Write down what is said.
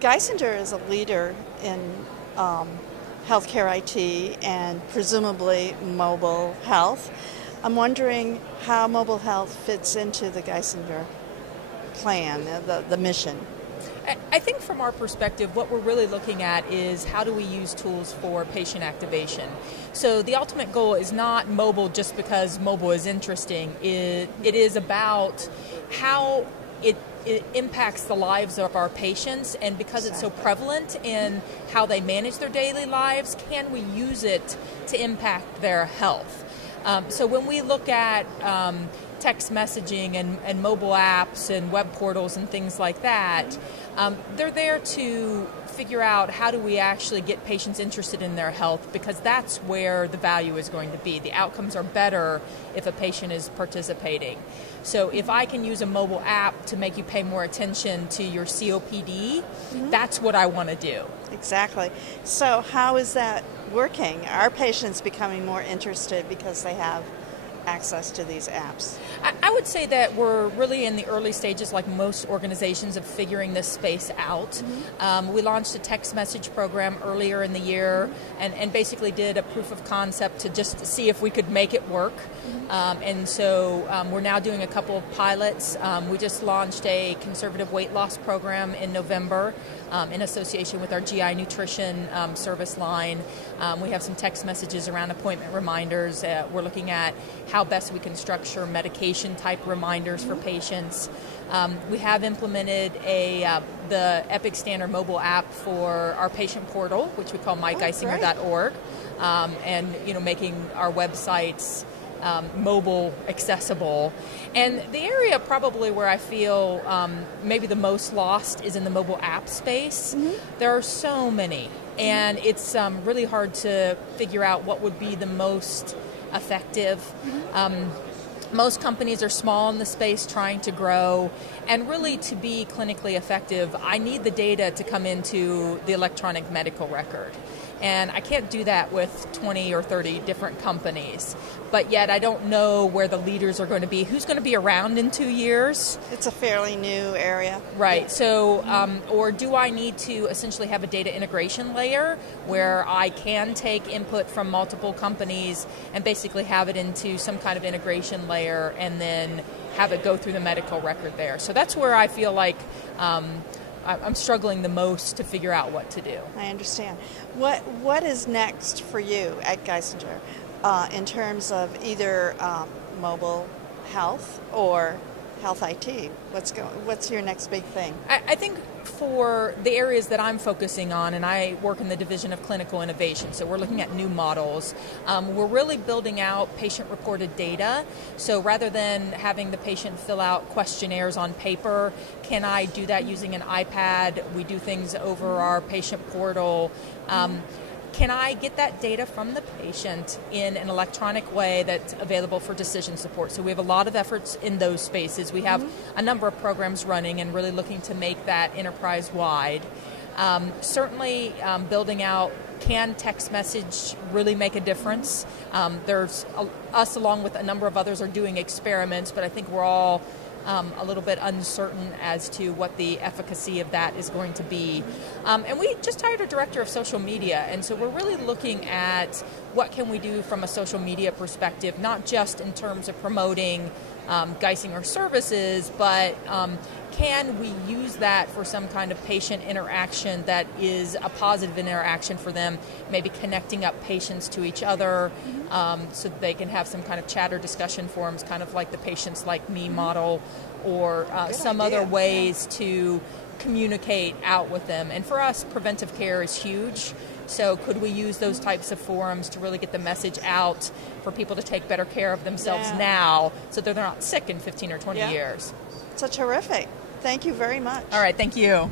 Geisinger is a leader in healthcare IT and presumably mobile health. I'm wondering how mobile health fits into the Geisinger plan, the mission. I think from our perspective, what we're really looking at is how do we use tools for patient activation. So the ultimate goal is not mobile just because mobile is interesting. It is about how it impacts the lives of our patients, and because it's so prevalent in how they manage their daily lives, can we use it to impact their health? So when we look at text messaging and mobile apps and web portals and things like that, they're there to figure out how do we actually get patients interested in their health, because that's where the value is going to be. The outcomes are better if a patient is participating. So if I can use a mobile app to make you pay more attention to your COPD, that's what I want to do. Exactly. So how is that working? Are patients becoming more interested because they have access to these apps? I would say that we're really in the early stages, like most organizations, of figuring this space out. We launched a text message program earlier in the year and basically did a proof of concept to just see if we could make it work. And so we're now doing a couple of pilots. We just launched a conservative weight loss program in November in association with our GI nutrition service line. We have some text messages around appointment reminders. We're looking at how best we can structure medication type reminders for patients. We have implemented the Epic Standard mobile app for our patient portal, which we call mygeisinger.org, and making our websites mobile accessible. And the area probably where I feel maybe the most lost is in the mobile app space. There are so many, and it's really hard to figure out what would be the most effective. Most companies are small in the space trying to grow, and really to be clinically effective, I need the data to come into the electronic medical record. And I can't do that with 20 or 30 different companies. But yet I don't know where the leaders are going to be. Who's going to be around in 2 years? It's a fairly new area. Right. So, or do I need to essentially have a data integration layer where I can take input from multiple companies and basically have it into some kind of integration layer and then have it go through the medical record there? So that's where I feel like I'm struggling the most to figure out what to do. I understand. What is next for you at Geisinger in terms of either mobile health or health IT? What's your next big thing? I think for the areas that I'm focusing on, and I work in the division of clinical innovation, so we're looking at new models. We're really building out patient-reported data. So rather than having the patient fill out questionnaires on paper, can I do that using an iPad? We do things over our patient portal. Can I get that data from the patient in an electronic way that's available for decision support? So we have a lot of efforts in those spaces. We have a number of programs running and really looking to make that enterprise-wide. Certainly building out, can text message really make a difference? There's us along with a number of others are doing experiments, but I think we're all a little bit uncertain as to what the efficacy of that is going to be. And we just hired a director of social media, and so we're really looking at what can we do from a social media perspective, not just in terms of promoting Geisinger services, but can we use that for some kind of patient interaction that is a positive interaction for them, maybe connecting up patients to each other so that they can have some kind of chat or discussion forums, kind of like the Patients Like Me model, or some other ways to communicate out with them. And for us, preventive care is huge. So could we use those types of forums to really get the message out for people to take better care of themselves now so that they're not sick in 15 or 20 years? So terrific. Thank you very much. All right, thank you.